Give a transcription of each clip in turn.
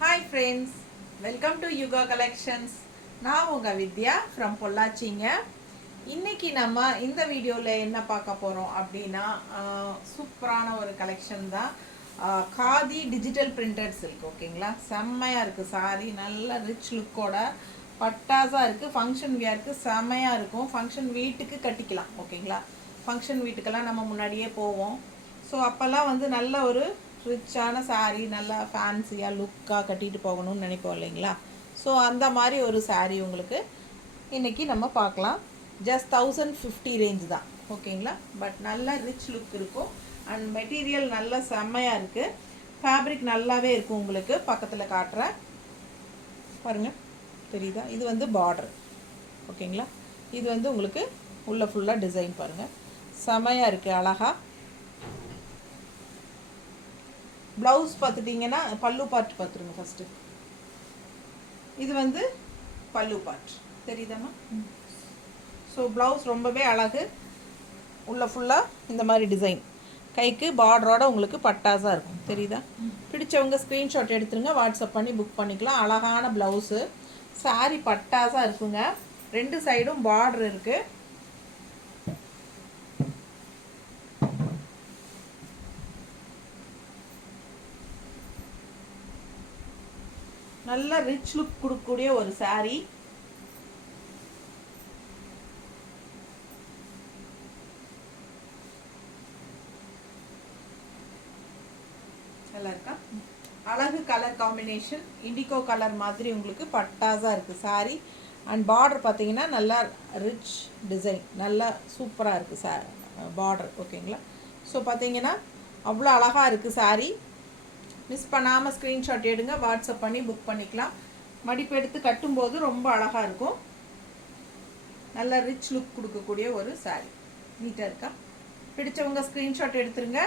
Hi friends, welcome to Yuga Collections. நான் உங்க வித்யா from பொள்ளாச்சிங்க. இன்னைக்கு நம்ம இந்த வீடியோவில் என்ன பார்க்க போகிறோம் அப்படின்னா சூப்பரான ஒரு கலெக்ஷன் தான். Khadi digital printed silk. ஓகேங்களா, செம்மையாக இருக்குது சாரி, நல்ல ரிச் லுக்கோட பட்டாஸாக இருக்குது. ஃபங்க்ஷன் வியருக்கு செம்மையாக இருக்கும். ஃபங்க்ஷன் வீட்டுக்கு கட்டிக்கலாம். ஓகேங்களா, ஃபங்க்ஷன் வீட்டுக்கெல்லாம் நம்ம முன்னாடியே போவோம். ஸோ அப்போல்லாம் வந்து நல்ல ஒரு ரிச்சான சாரீ, நல்லா ஃபேன்சியாக லுக்காக கட்டிட்டு போகணும்னு நினைப்போம் இல்லைங்களா. ஸோ அந்த மாதிரி ஒரு சாரீ உங்களுக்கு இன்றைக்கி நம்ம பார்க்கலாம். ஜஸ்ட் 1050 ரேஞ்ச் தான். ஓகேங்களா, பட் நல்ல ரிச் லுக் இருக்கும். அண்ட் மெட்டீரியல் நல்லா செம்மையாக இருக்குது. ஃபேப்ரிக் நல்லாவே இருக்கும். உங்களுக்கு பக்கத்தில் காட்டுறேன் பாருங்கள், தெரியுதா? இது வந்து பார்டர். ஓகேங்களா, இது வந்து உங்களுக்கு உள்ள ஃபுல்லாக டிசைன் பாருங்கள், செம்மையாக இருக்குது, அழகாக. ப்ளவுஸ் பார்த்துட்டிங்கன்னா பல்லு பார்ட் பார்த்துருங்க ஃபஸ்ட்டு. இது வந்து பல்லு பார்ட் தெரியுதாம்மா? ஸோ ப்ளவுஸ் ரொம்பவே அழகு. உள்ள ஃபுல்லாக இந்த மாதிரி டிசைன், கைக்கு பார்டரோட உங்களுக்கு பட்டாஸாக இருக்கும். தெரியுதா? பிடிச்சவங்க ஸ்க்ரீன்ஷாட் எடுத்துருங்க, வாட்ஸ்அப் பண்ணி புக் பண்ணிக்கலாம். அழகான ப்ளவுஸு, சாரி பட்டாஸாக இருக்குங்க. ரெண்டு சைடும் பார்டர் இருக்குது. நல்ல ரிச் லுக் கொடுக்கக்கூடிய ஒரு சாரீ. நல்லா இருக்கா? அழகு கலர் காம்பினேஷன், இண்டிகோ கலர் மாதிரி உங்களுக்கு பட்டாஸாக இருக்குது சாரீ. அண்ட் பார்டர் பார்த்தீங்கன்னா நல்லா ரிச் டிசைன், நல்லா சூப்பராக இருக்குது பார்டர். ஓகேங்களா, ஸோ பார்த்தீங்கன்னா அவ்வளோ அழகாக இருக்குது சாரீ. மிஸ் பண்ணாமல் ஸ்க்ரீன்ஷாட் எடுங்க, வாட்ஸ்அப் பண்ணி புக் பண்ணிக்கலாம். மடிப்பு எடுத்து கட்டும்போது ரொம்ப அழகாக இருக்கும். நல்ல ரிச் லுக் கொடுக்கக்கூடிய ஒரு சாரீ. நீட்டாக இருக்கா? பிடிச்சவங்க ஸ்க்ரீன்ஷாட் எடுத்துருங்க.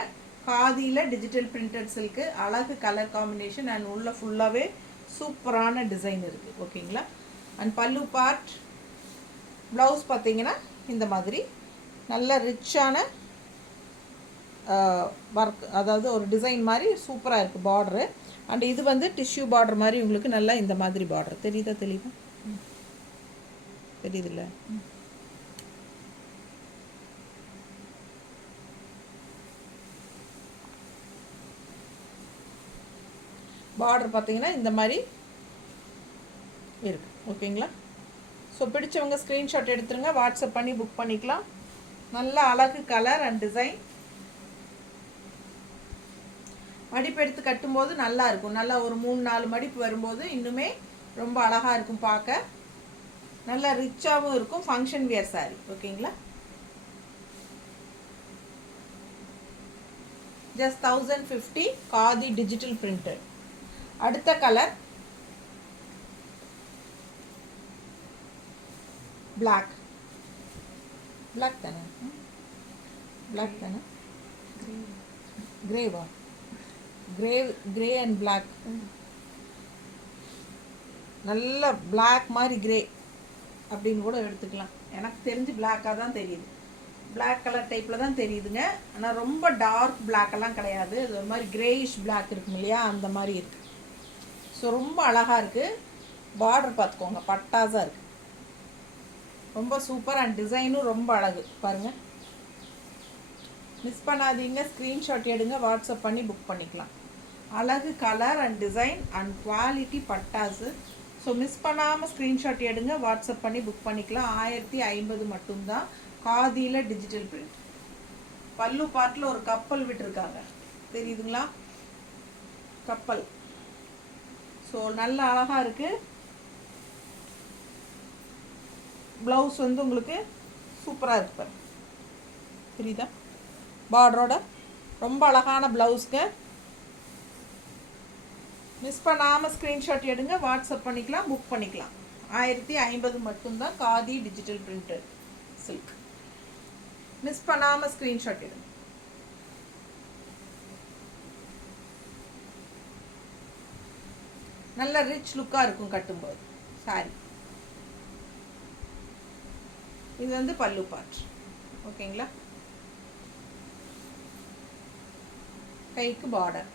காதியில் டிஜிட்டல் பிரிண்டட் சில்க்கு, அழகு கலர் காம்பினேஷன். அண்ட் உள்ள ஃபுல்லாகவே சூப்பரான டிசைன் இருக்குது. ஓகேங்களா, அண்ட் பல்லு பார்ட். ப்ளவுஸ் பார்த்தீங்கன்னா இந்த மாதிரி நல்ல ரிச்சான ஒர்க், அதாவது ஒரு டிசைன் மாதிரி சூப்பராக இருக்குது பார்டரு. அண்ட் இது வந்து டிஷ்யூ பார்டர் மாதிரி உங்களுக்கு நல்லா இந்த மாதிரி பார்டர் தெரியுதா? தெரியுதுல்ல? பார்டர் பார்த்தீங்கன்னா இந்த மாதிரி இருக்குது. ஓகேங்களா, ஸோ பிடிச்சவங்க ஸ்க்ரீன்ஷாட் எடுத்துருங்க, வாட்ஸ்அப் பண்ணி புக் பண்ணிக்கலாம். நல்ல அழகு கலர் அண்ட் டிசைன். மடிப்பு எடுத்து கட்டும்போது நல்லா இருக்கும். நல்லா ஒரு 3-4 மடிப்பு வரும்போது இன்னுமே ரொம்ப அழகாக இருக்கும் பார்க்க. நல்லா ரிச்சாகவும் இருக்கும். Function wear sari. ஓகேங்களா, ஜஸ்ட் 1050 காதி டிஜிட்டல் பிரிண்டட். அடுத்த கலர் பிளாக். பிளாக் தானே? பிளாக் தானே? கிரேவா? Grey and black. நல்ல பிளாக் மாதிரி கிரே அப்படின்னு கூட எடுத்துக்கலாம். எனக்கு தெரிஞ்சு பிளாக்காக தான் தெரியுது. பிளாக் கலர் டைப்பில் தான் தெரியுதுங்க. ஆனால் ரொம்ப டார்க் பிளாக்கெல்லாம் கிடையாது. இது ஒரு மாதிரி கிரேயிஷ் பிளாக் இருக்கும் இல்லையா, அந்த மாதிரி இருக்குது. ஸோ ரொம்ப அழகாக இருக்குது. பார்டர் பார்த்துக்கோங்க, பட்டாஸாக இருக்குது. ரொம்ப சூப்பர். அண்ட் டிசைனும் ரொம்ப அழகு பாருங்கள். மிஸ் பண்ணாதீங்க, ஸ்க்ரீன்ஷாட் எடுங்க, வாட்ஸ்அப் பண்ணி புக் பண்ணிக்கலாம். அழகு colour and design and quality பட்டாஸு. ஸோ மிஸ் பண்ணாமல் ஸ்க்ரீன்ஷாட் எடுங்க, வாட்ஸ்அப் பண்ணி புக் பண்ணிக்கலாம். 1050 மட்டும்தான். காதியில் டிஜிட்டல் பிரிண்ட். பல்லு பார்ட்டில் ஒரு கப்பல் விட்டுருக்காங்க, தெரியுதுங்களா? கப்பல். ஸோ நல்ல அழகாக இருக்குது. ப்ளவுஸ் வந்து உங்களுக்கு சூப்பராக இருக்கு பாருங்க, தெரியுதா? பார்டரோட ரொம்ப அழகான ப்ளவுஸ்க்கு. மிஸ் பண்ணாமல் ஸ்க்ரீன்ஷாட் எடுங்க, வாட்ஸ்அப் பண்ணிக்கலாம், புக் பண்ணிக்கலாம். 1050 மட்டும்தான் khadi digital printed silk. Miss பண்ணாமல் ஸ்க்ரீன்ஷாட் எடுங்க. நல்ல ரிச் லுக்காக இருக்கும் கட்டும்போது சாரி. இது வந்து பல்லு பார்ட். ஓகேங்களா, கைக்கு பார்டர்.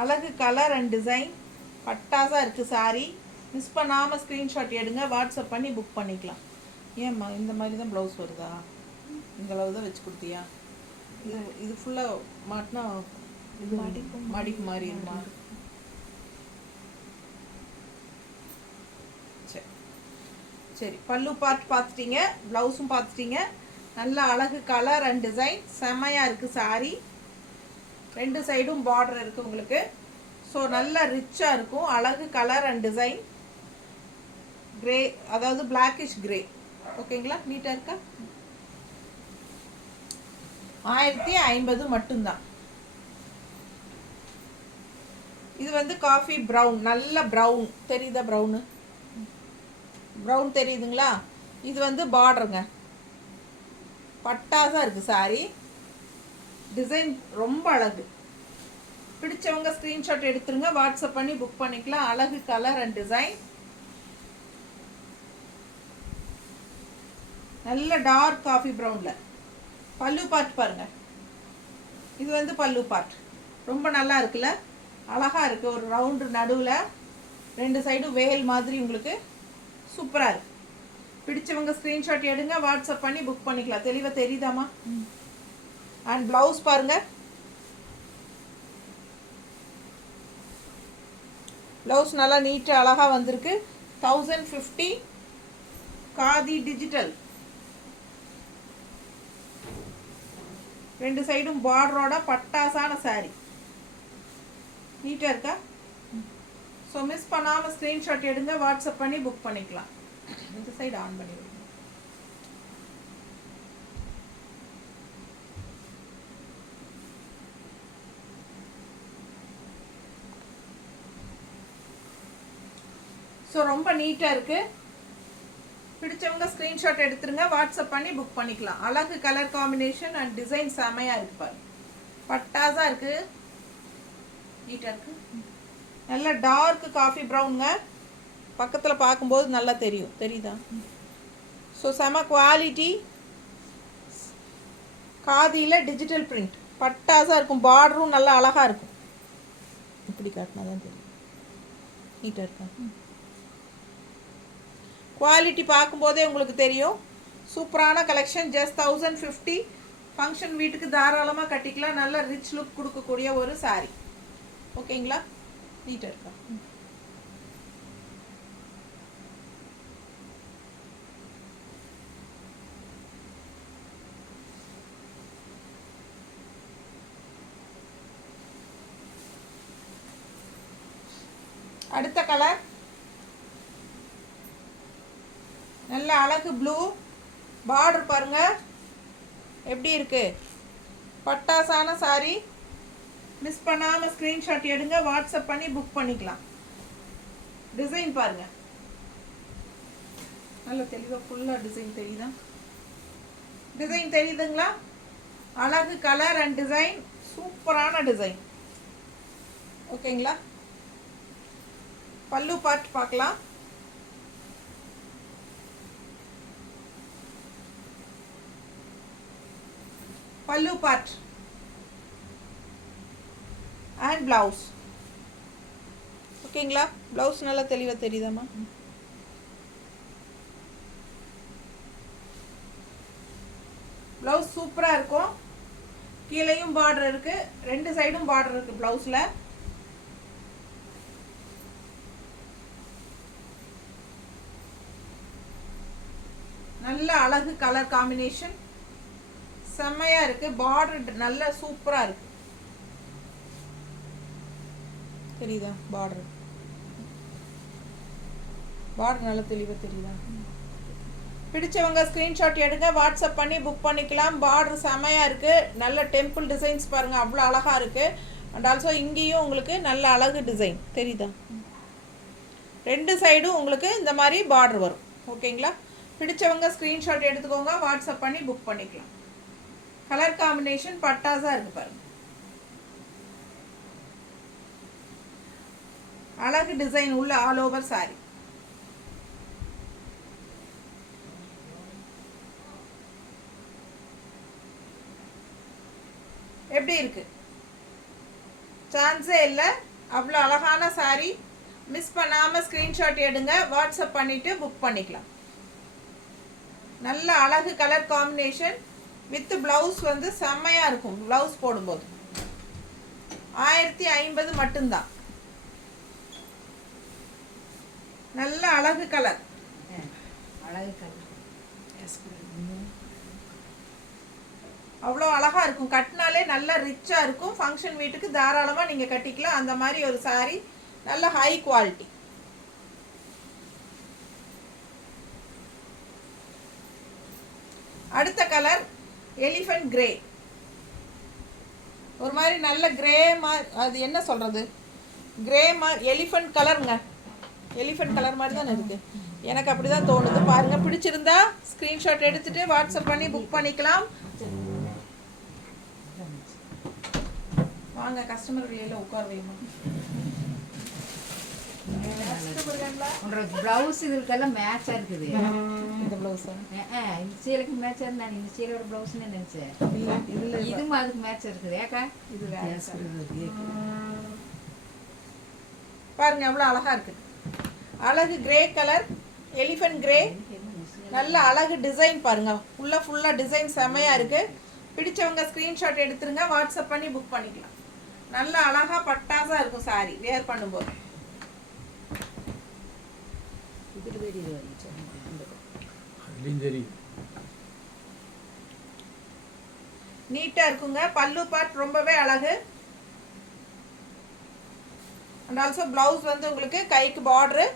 அழகு கலர் அண்ட் டிசைன், பட்டாசாக இருக்குது சாரி. மிஸ் பண்ணாமல் ஸ்க்ரீன்ஷாட் எடுங்க, வாட்ஸ்அப் பண்ணி புக் பண்ணிக்கலாம். ஏம்மா இந்த மாதிரி தான் ப்ளவுஸ் வருதா? இந்த அளவு தான் வச்சு கொடுத்தியா? இது ஃபுல்லாக மாட்டினா இது மடிப்பு மாதிரி இருக்குமா? சரி சரி, பல்லு பார்ட் பார்த்துட்டீங்க, ப்ளவுஸும் பார்த்துட்டீங்க. நல்ல அழகு கலர் அண்ட் டிசைன் செம்மையாக இருக்குது சாரி. 2 சைடும் பார்டர் இருக்குது உங்களுக்கு. ஸோ நல்லா ரிச்சாக இருக்கும். அழகு கலர் அண்ட் டிசைன். கிரே, அதாவது பிளாக்கிஷ் கிரே. ஓகேங்களா? நீட்டாக இருக்கா? 1050 மட்டும்தான். இது வந்து காஃபி ப்ரௌன், நல்ல ப்ரௌன் தெரியுதா? ப்ரௌன் தெரியுதுங்களா? இது வந்து பார்டருங்க. பட்டாசாக இருக்குது சாரி. டிசைன் ரொம்ப அழகு. பிடிச்சவங்க ஸ்க்ரீன்ஷாட் எடுத்துருங்க, வாட்ஸ்அப் பண்ணி புக் பண்ணிக்கலாம். அழகு கலர் அண்ட் டிசைன். நல்ல டார்க் காஃபி ப்ரௌனில். பல்லு பார்ட் பாருங்க. இது வந்து பல்லு பார்ட் ரொம்ப நல்லா இருக்குல்ல? அழகாக இருக்குது. ஒரு ரவுண்டு நடுவில் 2 சைடும் வேல் மாதிரி உங்களுக்கு சூப்பராக இருக்குது. பிடிச்சவங்க ஸ்க்ரீன்ஷாட் எடுங்க, வாட்ஸ்அப் பண்ணி புக் பண்ணிக்கலாம். தெளிவாக தெரியுதாம்மா? அண்ட் ப்ளவுஸ் பாருங்கள். ப்ளவுஸ் நல்லா நீட்டாக அழகாக வந்திருக்கு. 1050 காதி டிஜிட்டல். 2 சைடும் பார்டரோட பட்டாசான சாரி. நீட்டாக இருக்கா? ஸோ மிஸ் பண்ணாமல் ஸ்க்ரீன்ஷாட் எடுங்க, வாட்ஸ்அப் பண்ணி புக் பண்ணிக்கலாம். இந்த சைடு ஆன் பண்ணி விடுங்க. ஸோ ரொம்ப நீட்டாக இருக்குது. பிடிச்சவங்க ஸ்க்ரீன்ஷாட் எடுத்துருங்க, வாட்ஸ்அப் பண்ணி புக் பண்ணிக்கலாம். அழகு கலர் காம்பினேஷன் அண்ட் டிசைன் செமையாக இருக்குது பாரு. பட்டாசாக இருக்குது, நீட்டாக இருக்குது. நல்ல டார்க் காஃபி ப்ரௌனுங்க. பக்கத்தில் பார்க்கும்போது நல்லா தெரியுதா? ஸோ செம குவாலிட்டி. காதியில் டிஜிட்டல் பிரிண்ட் பட்டாசாக இருக்கும். பார்டரும் நல்லா அழகாக இருக்கும். இப்படி காட்டினா தான் தெரியும். நீட்டாக இருக்கா? குவாலிட்டி பார்க்கும்போதே உங்களுக்கு தெரியும். சூப்பரான கலெக்ஷன். ஜஸ்ட் 1050. ஃபங்க்ஷன் வீட்டுக்கு தாராளமாக கட்டிக்கலாம். நல்ல ரிச் லுக் கொடுக்கக்கூடிய ஒரு சாரி. ஓகேங்களா? நீட்டாக இருக்கா? அடுத்த கலர் நல்ல அழகு ப்ளூ. பார்டர் பாருங்க எப்படி இருக்கு. பட்டாசான சாரி. மிஸ் பண்ணாமல் ஸ்க்ரீன்ஷாட் எடுங்க, வாட்ஸ்அப் பண்ணி புக் பண்ணிக்கலாம். டிசைன் பாருங்க, நல்ல தெளிவாக ஃபுல்லாக டிசைன் தெரியுதா? டிசைன் தெரியுதுங்களா? அழகு கலர் அண்ட் டிசைன், சூப்பரான டிசைன். ஓகேங்களா? பல்லு பார்ட் பார்க்கலாம். பல்லு பார்ட் அண்ட் பிளவுஸ். ஓகேங்களா? பிளவுஸ் நல்லா தெளிவாக தெரியுதாம்மா? பிளவுஸ் சூப்பராக இருக்கும். கீழேயும் பார்டர் இருக்கு, 2 சைடும் பார்டர் இருக்கு பிளவுஸில். நல்ல அழகு கலர் காம்பினேஷன் செம்மையாக இருக்குது. பார்டர் நல்ல சூப்பராக இருக்குது. தெரியுதா? பார்டர் நல்ல தெளிவாக தெரியுதா? பிடிச்சவங்க ஸ்க்ரீன்ஷாட் எடுங்க, வாட்ஸ்அப் பண்ணி புக் பண்ணிக்கலாம். பார்டர் செம்மையாக இருக்குது. நல்ல டெம்பிள் டிசைன்ஸ் பாருங்கள், அவ்வளோ அழகாக இருக்குது. அண்ட் ஆல்சோ இங்கேயும் உங்களுக்கு நல்ல அழகு டிசைன் தெரியுதா? 2 சைடும் உங்களுக்கு இந்த மாதிரி பார்டர் வரும். ஓகேங்களா? பிடிச்சவங்க ஸ்க்ரீன்ஷாட் எடுத்துக்கோங்க, வாட்ஸ்அப் பண்ணி புக் பண்ணிக்கலாம். கலர் காம்பினேஷன் பட்டாசாக இருக்குது பாருங்கள். அழகு டிசைன் உள்ள ஆல் ஓவர் சாரி. எப்படி இருக்கு? சான்ஸே இல்லை. அவ்வளோ அழகான சாரி. மிஸ் பண்ணாமல் ஸ்க்ரீன்ஷாட் எடுங்க, வாட்ஸ்அப் பண்ணிவிட்டு புக் பண்ணிக்கலாம். நல்ல அழகு கலர் காம்பினேஷன் வித் ப்ளவுஸ் வந்து செம்மையாக இருக்கும். ப்ளவுஸ் போடும்போது 1050 மட்டும்தான். நல்ல அழகு கலர், அவ்வளோ அழகாக இருக்கும். கட்டினாலே நல்ல ரிச்சாக இருக்கும். ஃபங்க்ஷன் வீட்டுக்கு தாராளமாக நீங்கள் கட்டிக்கலாம். அந்த மாதிரி ஒரு saree, நல்ல ஹை குவாலிட்டி. அடுத்த கலர் எலிஃபண்ட் கிரே. ஒரு மாதிரி நல்ல கிரே மாதிரி, அது என்ன சொல்கிறது, கிரே மாதிரி எலிஃபண்ட் கலருங்க. எலிஃபண்ட் கலர் மாதிரி தானே இருக்குது, எனக்கு அப்படி தான் தோணுது. பாருங்கள், பிடிச்சிருந்தா ஸ்க்ரீன்ஷாட் எடுத்துகிட்டு வாட்ஸ்அப் பண்ணி புக் பண்ணிக்கலாம். வாங்க, கஸ்டமர் வெளியில் உட்கார வைமா. ப்ளவுஸ் இதுக்கெல்லாம் மேட்சாக இருக்குது. இந்த ப்ளவுஸா? இந்த சீலைக்கு மேட்சாக இருந்தா இந்த சீலையோட ப்ளவுஸ்ன்னு நினச்சேன். இதுவும் அதுக்கு மேட்சாக இருக்குது. ஏக்கா இது பாருங்க எவ்வளோ அழகா இருக்கு. அழகு கிரே கலர், எலிஃபண்ட் கிரே, நல்ல அழகு டிசைன் பாருங்க. ஃபுல்லாக டிசைன் செம்மையா இருக்கு. பிடிச்சவங்க ஸ்க்ரீன்ஷாட் எடுத்துருங்க, வாட்ஸ்அப் பண்ணி புக் பண்ணிக்கலாம். நல்ல அழகா பட்டாசா இருக்கும் சாரி வேர் பண்ணும்போது. நீட்டா இருக்குங்க. பல்லு பார்ட் ரொம்பவே அழகு. அண்ட் ஆல்சோ பிளவுஸ் வந்து உங்களுக்கு கைக்கு பார்டரு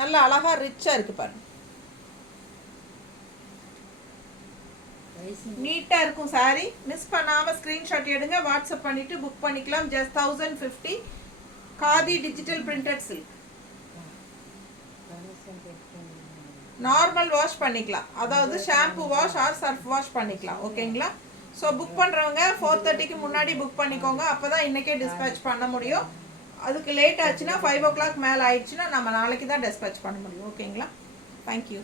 நல்ல அழகா ரிச்சா இருக்கு பாருங்க. நீட்டா இருக்கும் சாரி. மிஸ் பண்ணாம ஸ்கிரீன்ஷாட் எடுங்க, வாட்ஸ்அப் பண்ணிட்டு புக் பண்ணிக்கலாம். Just 1050. Khadi digital printed silk. Normal wash பண்ணிக்கலாம், அதாவது shampoo wash R surf wash பண்ணிக்கலாம். ஓகேங்களா? ஸோ புக் பண்ணுறவங்க 4:30க்கு முன்னாடி புக் பண்ணிக்கோங்க. அப்போ தான் இன்றைக்கே டிஸ்பேச் பண்ண முடியும். அதுக்கு லேட் ஆச்சுன்னா 5 o'clock மேலே ஆயிடுச்சுன்னா நம்ம நாளைக்கு தான் டிஸ்பேச் பண்ண முடியும். ஓகேங்களா? தேங்க்யூ.